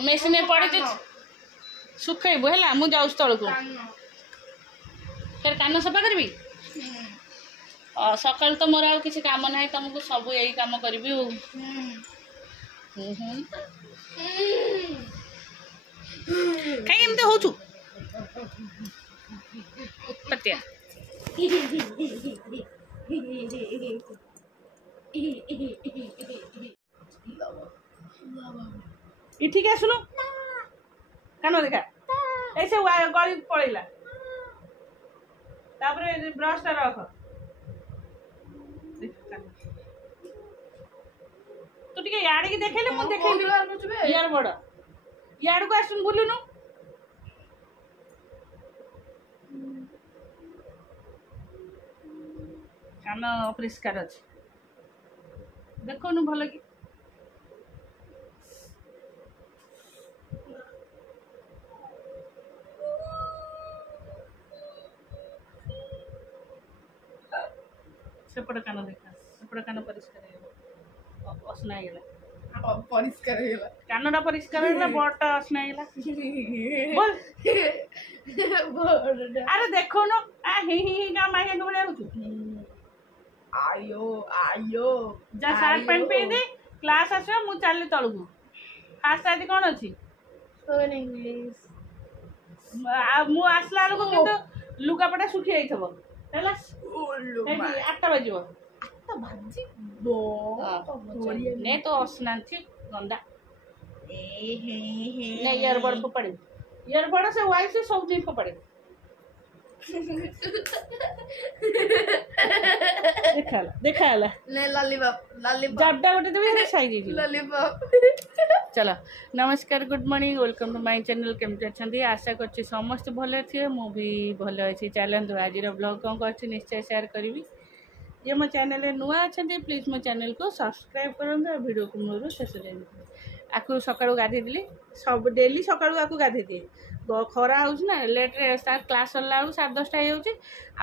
Machine पड़े सुखेबू है मु जाऊँ तल को फिर कान सफा करी सकाल तो मोर आउ किसी काम ना तुमको सब यही काम करी कहीं एमती हो उत्पत्तिया इठिक आसुनु कान देखा ऐसे गली पड़ेगा तापर ब्रश टा रख तू टिके याड की देखेले मु देखेली यार बड़ याड को आसुन बुलुनु कान अपरिष्कार अछि देखो नु भलो की सेपट कान देखा सेपट कान परिष्कार असना परिष्कार कानटा परिष्कार बड़टा असना बोल अरे देखो न हि का माइया के बड़े होछु आयो आयो जा शर्ट पैंट पहन दे क्लास आसो मु चली तळगु फास्ट आदि कोन अछि स्पोकन इंग्लिश मु आसला लोक किंतु लुगापटा सुखी आइथबो हैला 8टा बजिबो 8टा बाजी बो ने तो असना थी गंदा ए हे ने ईयरबड पड़े ईयरबड से वाइस से सब दिन पड़े देखाला ने लॉलीपॉप जाबडा गोटे देबे खाई दी लॉलीपॉप चलो नमस्कार good morning welcome to my channel केमती अच्छी आशा करछि समस्त भले थिए मु भी भले अछि चलंतु आज ब्लॉग कौन करछि निश्चय शेयर करी ये मो चैनल नुआ अच्छा प्लीज मो चैनल को सब्सक्राइब करंतु वीडियो को मोर शेष आकु सकाळु गाधे दिली सब डेली सकाळु आकु गाधे दिए खरा हो लेट क्लास सरला 10:30 हो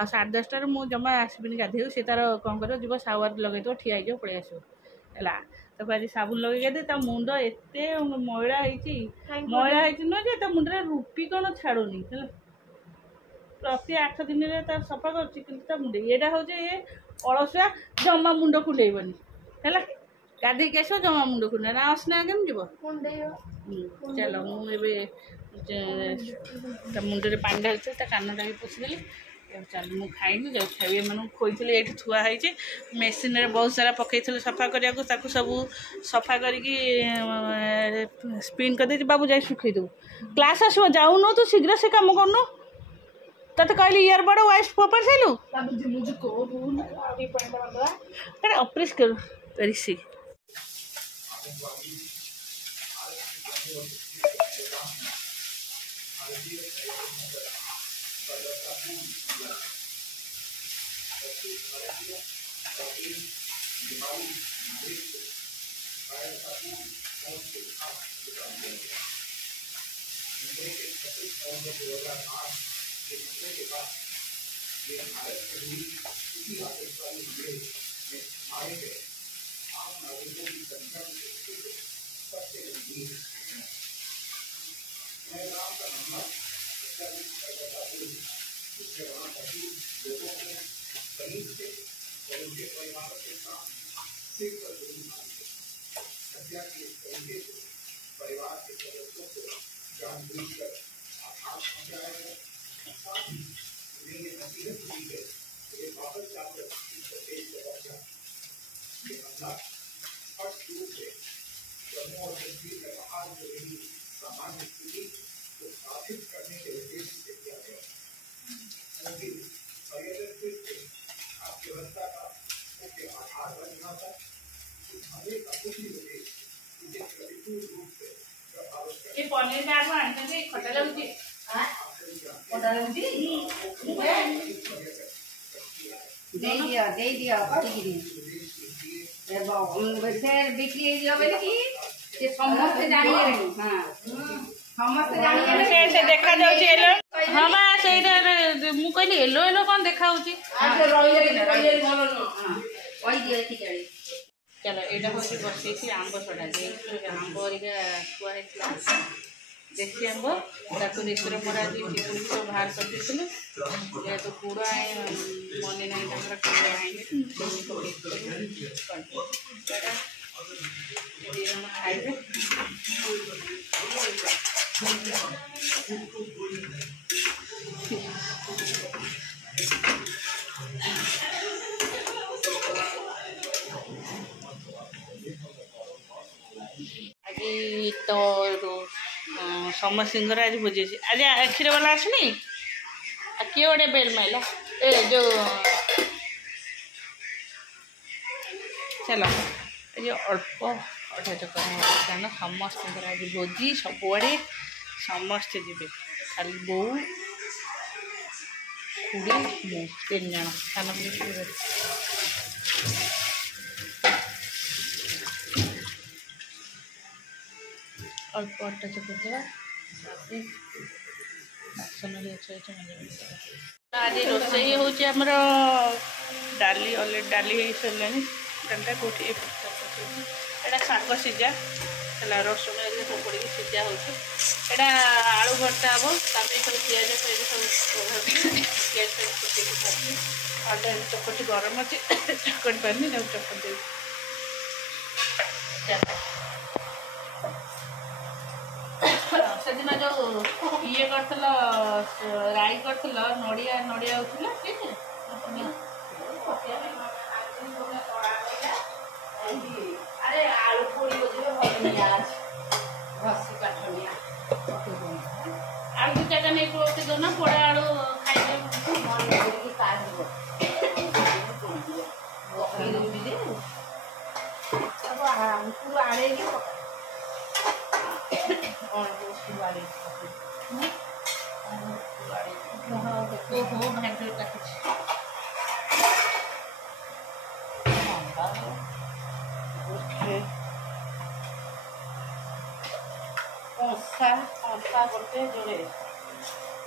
10:30 मुझे जमा आसबिनी गाधे सी तार कौन कर जीव सावर लगे ठिया हो पलि आस है तो आज साबुन लगे गाधे मुंड एत मैला मैला नुहे मुंडे रूपी कौन छाड़ूनी प्रति 8 दिन तार सफा कर मुंडे यहाँ हूँ ये अलसुआ जमा मुंड कुंडेबनी है गाधे आस जमा मुंड कुंडे ना असना केम जीव चल मुझे मुंडे पानी ढाली कानटा भी पोछीदेली चल मुझे खाइनी जो खाई एम खोई ये थुआ है मेसीन बहुत सारा पकई सफा करने सब सफा करके स्पिन कर बाबू जाए सुखई देव क्लास आसो जाऊन तू शीघ्र से कम करनु तते कहली ईयरबड वाइस पेपर साइलु अपरिष्कार ऋषि पनीर खटा लगुच बिक्री समस्ते समस्ते देखा हाँ बा से मुझे कहली येलो येलो कौन देखा चलो यहाँ हूँ बसई आंब सड़ा आंब हरिका थुआ देसी आंब ताकू निश्चर मरा चिपुड़ी सब बाहर कर जेहेतु गुड़ मने ना खाइबे आज तो समस्त आज भोजी आज क्षीर वाला आसनी किए गोटे बेल माइला ए जो चलो ये अल्प अटा चकर कारण समस्त आज भोजी सबुआड़े समस्ते जी खाली बो खुड़ी मु तीन जन सान अल्प अटा चकर बासन आज रोसई हूँ आमर डाली अलरेडी डाली हो सारे डालटा कौटी एटा शाग सीझा है रसुण सब पड़ी सीझा हो आलू भर्ता हम सब पिज पिज चपटी गरम अच्छे चकटी पारनी चपटी से दिन जो ये कर राई कर नड़िया नड़िया होता अरे आलू पोड़ी आलू दु चार नहीं पड़ते दो ना पोड़ा आलू खाई आड़े गोटे जोड़े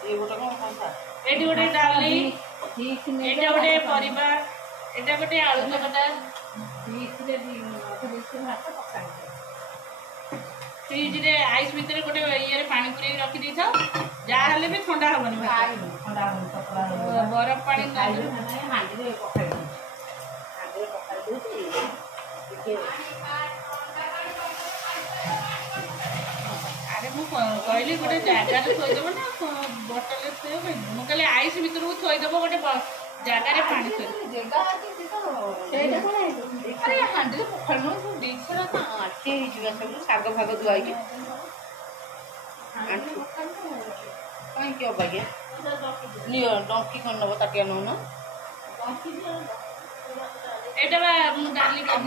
ये गोटे कौन कंसा ये गोटे डाली एटा गोटे परिबा एटा गोटे आलू चकटा फ्रिज रे आइस भितर गोटे ये पानी पूरे रखी दे था जहाँ भी ठंडा हेनी बरफ पानी हांडी अरे मुझे गोटे जगार थोदेव ना बटल मुझे आइस भितर को थोदेव गोटे जगार पानी अरे हांडी पखाड़ शाग फाग धुआ कहीं अबाज्ञा नियो डंकी कौन नब ताटिया नौ ना यहाँ डाली भल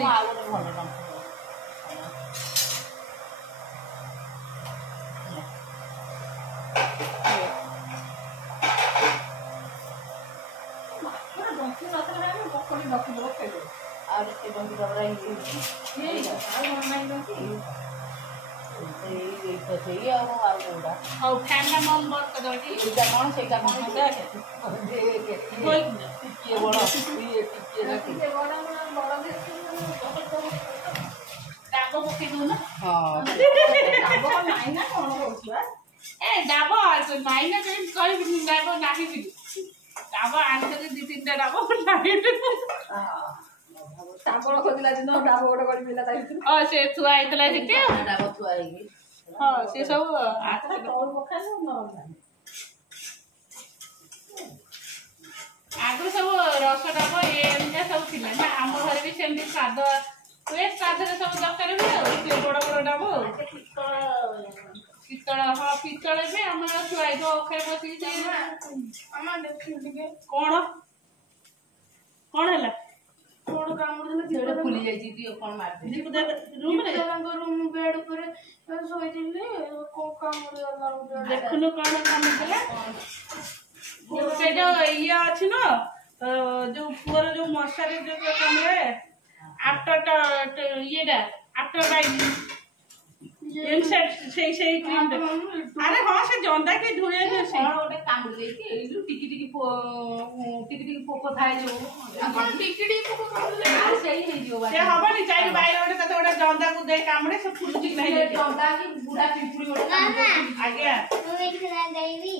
फैन का मन बंद कर कौन से डाब माइना कह डाब नाही डाब आने दी तीन डाब साबण खोजला दिन डाब गोटे कर मिला से थुआ होता डाब थुआ हाँ से सब आगु सब रस डाब ये सब थी ना आम घर भी सेमती स्वाद हुए स्वाद सब दरकार हुए बड़ बड़ डाब पितल हाँ पितल भी आम थुआ अखे बस कौन कौन है फुली जाइए कौन मार रूम बेड पर देखुन कौन कामुला से जो ये अच्छी ना जो पुअर जो मशारी जो कमरे आफ्टर ये आफ्टर बाइट इनसेट से क्रीम दे अरे हां से जंदा के धुए दे से ओटे कांबुल दे के जो टिकी पोको थाए जो टिकी पोको कांबुल आ सही नहीं दियो बा से हबनी चाहि बाहर ओटे कते ओटे जंदा को दे कामड़े सब फुल टिक नहीं दे जंदा की बूढ़ा पिंपुड़ी ओटे आगे तू एक ना देवी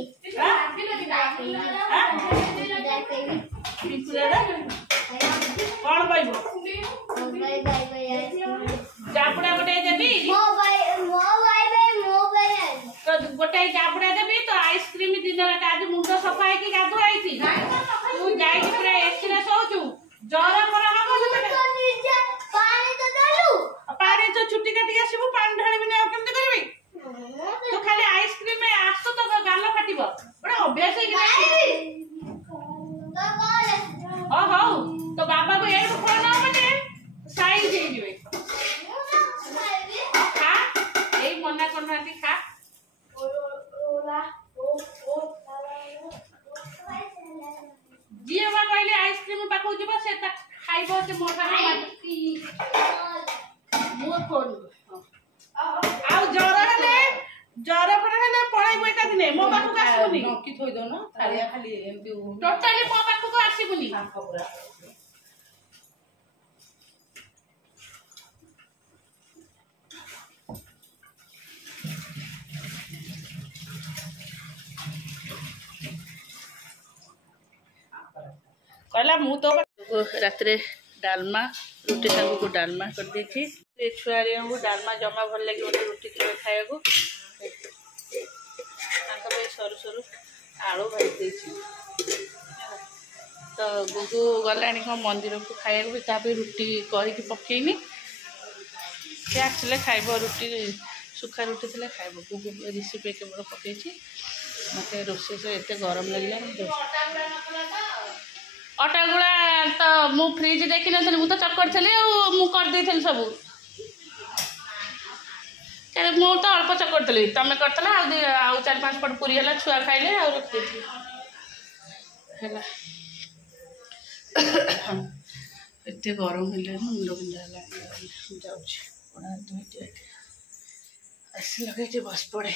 कौन पाइबो चापुड़ा गोटे देबी तो गोटे चापुड़ा देबी तो आइसक्रीम दिन रात आज मुंड सफा है कि गाधु आईती तू जाई पूरा एसी रे सोचू जरा पर हबो पानी तो छुट्टी काटी आसीबू पानी ढाली बिना केमते करबी तो खाली आइसक्रीम में आसो तो गाल फाटिबो बड़ा अभ्यास है कि ओ हो तो बाबा को एक फोन ना बने साइज दे दिबे खा ए मना करना खा जी बाबा कहले आइसक्रीम पाको जीवा से खाइबो से मोटा मो फोन आउ जरा पर हेले पळाई बैठा दिने मो पाको आसीबुनी नकी थोइ दो ना थालिया खाली एमती टोटली मो पाको आसीबुनी पूरा कहला मु तो रात डालमा रुटी सांग को डालमा कर देखी छुआरियों को डालमा जमा भल लगे रुटी खाया को सरू सरू आलू भाजी तो गुगु गला मंदिर को खाया भी रुटी करके पकईनी सी आसले खाइब रुटी सुखा रुटी थे खाइब गुगु रिसिपी केवल पकई मत रोषे से एत गरम लगे अटा गुड़ा तो मु फ्रिज देखी नी मुझे चक्कर थी मुझे सब मु तो अल्प चक्कर थी तुम कर आउ 4-5 पट पूरी है छुआ खाइले आ रखी एत गरम है मुंड बिंधा जाऊँगी आस लगे बस पड़े।